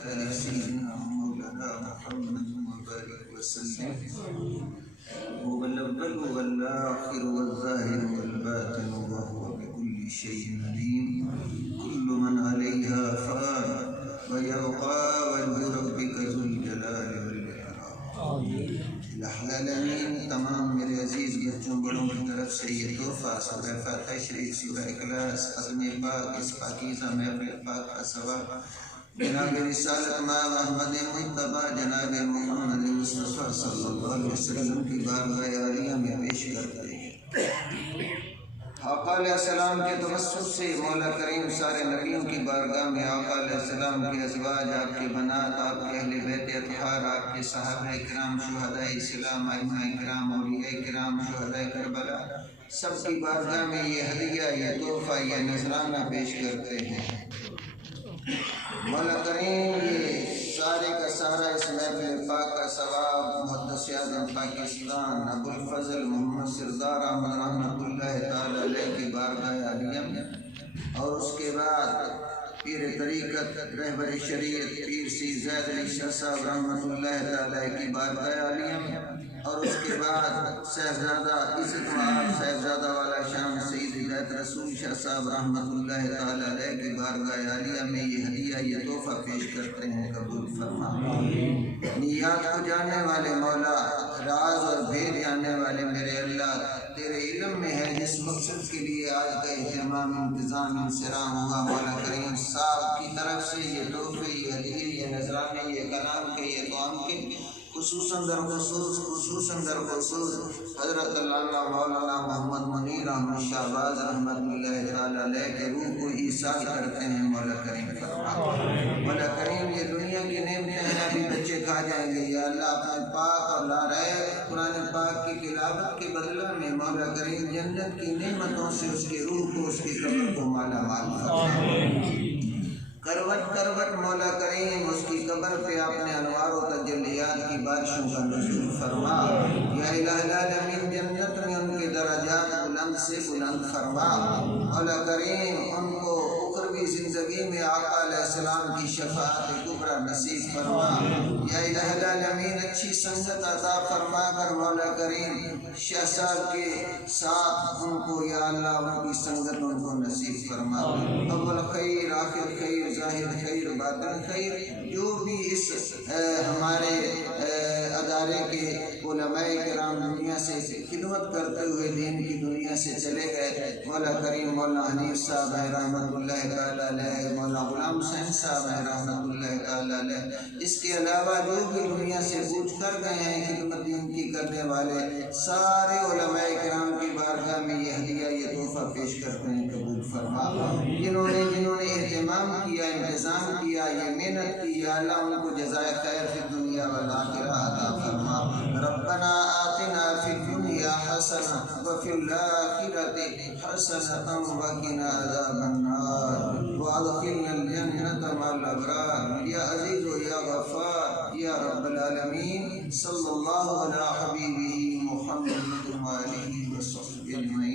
سيدنا مولانا محمد وبارك وسلم. هو الأول والآخر والظاهر والباطن وهو بكل شيء عليم. كل من عليها فان ويبقى وجه ربك ذو الجلال والإكرام. العالمین. تمام میرے عزیز بچوں بڑوں کی طرف سے یہ تحفہ سورہ فاتحہ شریف، سورہ اخلاص، ختم پاک، اس پاکیزہ محفل پاک کا ثواب جناب رسالت مآب احمد مجتبیٰ جناب محمد مصطفیٰ صلی اللہ علیہ وسلم کی بارگاہ عالیہ میں پیش کرتے ہیں. آقا علیہ السلام کے توسط سے مولا کریم سارے نبیوں کی بارگاہ میں آقا علیہ السلام کے ازواج، آپ کے بنات، آپ کے اہل بیت اطہار، آپ کے صحابہ کرام، شہداء اسلام، ائمہ کرام، اولیاء کرام، شہداء کربلا، سب کی بارگاہ میں یہ ہدیہ، یہ تحفہ، یہ نذرانہ پیش کرتے ہیں. مولا کریم یہ سارے کا سارا اس محفل پاک کا ثواب محدث اعظم پاکستان ابو الفضل محمد سردار احمد رحمۃ اللہ تعالی علیہ کی بارگاہ عالیہ میں، اور اس کے بعد پیر طریقت رہبر شریعت پیر سی زید علی شاہ صاحب رحمۃ اللہ تعالی کی بارگاہ عالیہ میں، اور اس کے بعد صاحبزادہ عزت مآب صاحبزادہ والا شان سید ہدایت رسول شاہ صاحب رحمۃ اللہ تعالی علیہ کی بارگاہ عالیہ میں یہ ہدیہ، یہ تحفہ پیش کرتے ہیں. قبول فرما. نیات کو جاننے والے مولا، راز اور بھید جاننے والے میرے اللہ، تیرے علم میں ہے جس مقصد کے لیے آج کا اہتمام، انتظام، انصرام ہوا. مولا کریم صاحب کی طرف سے یہ تحفے، یہ ہدیے، یہ نذرانے، یہ کلام کے، یہ دعام کے، خصوصاً در خصوص حضرت علامہ مولانا محمد منیر احمد شہباز رحمۃ اللہ تعالی علیہ کے روح کو ایصال کرتے ہیں. مولا کریم فرما. مولا کریم یہ دنیا کی نعمتیں ہیں، ابھی بچے کھا جائیں گے. یا اللہ اپنے پاک اور لارائے قرآن پاک کی تلاوت کے بدلہ میں مولا کریم جنت کی نعمتوں سے اس کی روح کو، اس کی قبر کو مالا مال فرما. کروٹ کروٹ مولا کریم اس کی قبر پہ اپنے انوار و تجلیات کی بارشوں کا نزول فرما. یا الہ العالمین جنت میں ان کے درجات بلند سے بلند فرما. مولا کریم ان کو اخروی زندگی میں آقا علیہ السلام کی شفاعت کبریٰ نصیب فرما. یا الہ العالمین اچھی سنگت عطا فرما کر مولا کریم شاہ صاحب کے ساتھ ان کو یا اللہ ان کی سنگت ان کو نصیب فرما. اول خیر، آخر خیر، ظاہر خیر، باطن خیر، جو بھی اس ہمارے ادارے کے علماء کرام دنیا سے خدمت کرتے ہوئے دین کی دنیا سے چلے گئے، مولا کریم مولانا حنیف صاحب رحمۃ اللہ تعالی علیہ، مولانا غلام حسین صاحب رحمۃ اللہ تعالی علیہ، اس کے علاوہ جو بھی دنیا سے کوچ کر گئے ہیں خدمت دین کی کرنے والے سارے علماء کرام کی بارگاہ میں یہ ہدیہ، یہ تحفہ پیش کرتے ہیں. قبول فرما. جنہوں نے اہتمام کیا، انتظام کیا، یہ محنت کی، یا اللہ ان کو جزائے خیر فی الدنیا والآخرہ عطا فرما. ربنا آتنا فی الدنیا حسنہ وفی الآخرۃ حسنۃ وقنا عذاب النار وادخلنا الجنۃ مع الابرار. یا عزیز و یا غفار یا رب العالمین. صلی اللہ علی حبیبہ محمد وآلہ وصحبہ اجمعین.